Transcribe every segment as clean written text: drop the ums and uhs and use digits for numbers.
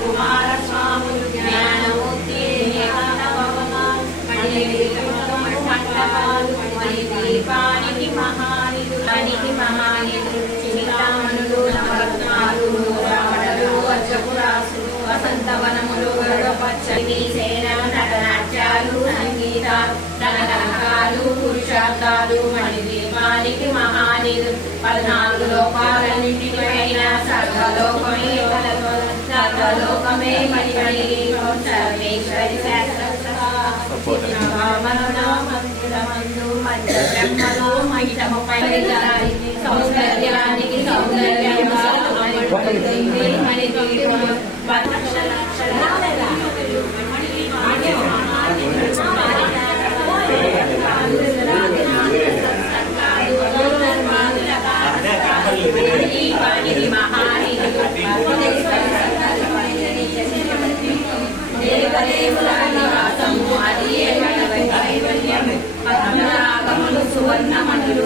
కుమారస్వాములు జ్ఞానమూర్తి దీపానికి మహానిధులు చింతామణులు నవరత్నాలు రామణలు వజ్రపురాసులు వసంతవనములు గరుడపచ్చని సేన నటనాట్యాలు సంగీతాలు రణరంగాలు పురుషార్థాలు మణిదీపానికి మహానిధులు 14 లోకాలన్నింటిపైన సర్వలోకమే మణిదీపం సర్వేశ్వరి మందు మధ్య బ్రహ్మలో మహితముపై సౌందర్యానికి పద్మరాగములు సువర్ణమణులు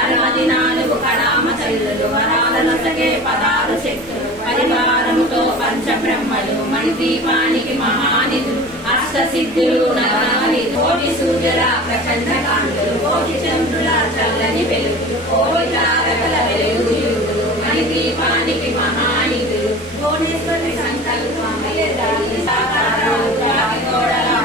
అనాది 4 కడామ చల్లులు వరాలనొసగే 16 శక్తులు పరివారముతో పంచబ్రహ్మలు మణిదీపానికి మహానిధులు అష్టసిద్ధులు నవనాలి కోటి సూర్యుల ప్రచండ కాంతులు కోటి చంద్రుల చల్లని వెలుగులు కోటి తారకల వెలుగులు మణిదీపానికి మహానిధులు భువనేశ్వరి సంకల్పమయ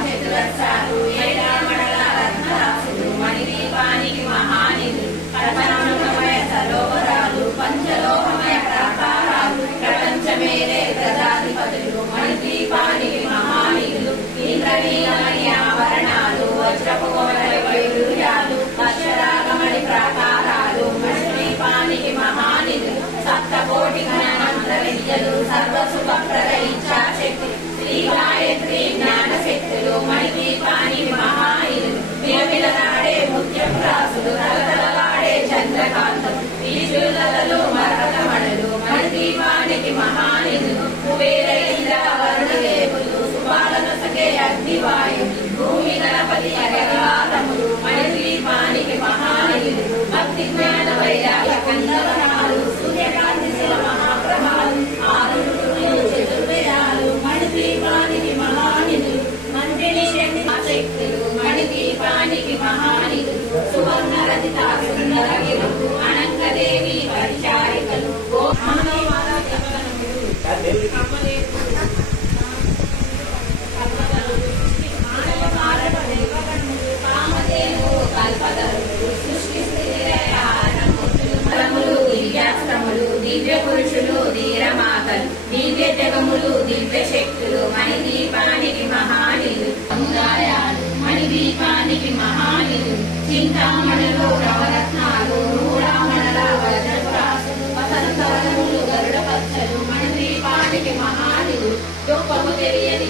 చతురస్సాలు ఏడామడల రత్నరాశులు మణిదీపానికి మహానిధులు కల్పనామయ సరోవరాలు పంచలోహమయ ప్రాకారాలు ప్రపంచమేరే ప్రజాధిపతులు మణిదీపానికి మహానిధులు ఇంద్రనీలమణి ఆభరణాలు వజ్రపు వైడూర్యాలు అక్షరాగమణి ప్రాకారాలు మణిదీపానికి మహానిధులు సప్తకోటి ఘనమంత్ర విద్యలు సర్వశుభప్రద ఇచ్ఛాశక్తి శ్రీ గాయత్రి జ్ఞానశక్తులు మణిదీపానికి మహానిధులు విలవిలలాడే ముత్యం రాసులు తలతలలాడే చంద్రకాంతలు విజులతలు మరకతమణులు మణిదీపానికి మహానిధులు కుబేర ఇంద్ర వరుణదేవులు సుపాలనొసగే అగ్నివాయువు భూమి గణపతి అగరాతములు మణిదీపానికి మహానిధులు భక్తి జ్ఞాన వైరాగ్య కందవనాలు సూర్యకాంతి శివ మహాప్రభాలు 6 ఋతువులు చతుర్వేదాలు మణిదీపానికి మహానిధులు మంత్రిని శక్తులు మణిదీపానికి మహానిధులు సువర్ణ రచిత సుందర గిరులు అనంతదేవి పరిచారికలు దివ్య పురుషులు ధీరమాతలు దివ్య జగములు దివ్య శక్తులు మణిదీపానికి మహానిధులు సముదాయాలు మణిదీపానికి మహానిధులు చింతామణులు నవరత్నాలు రూఢామణుల వజ్రపురాసులు వసంతవనములు గరుడ పచ్చలు మణిదీపానికి మహానిధులు దుఃఖము తెలియని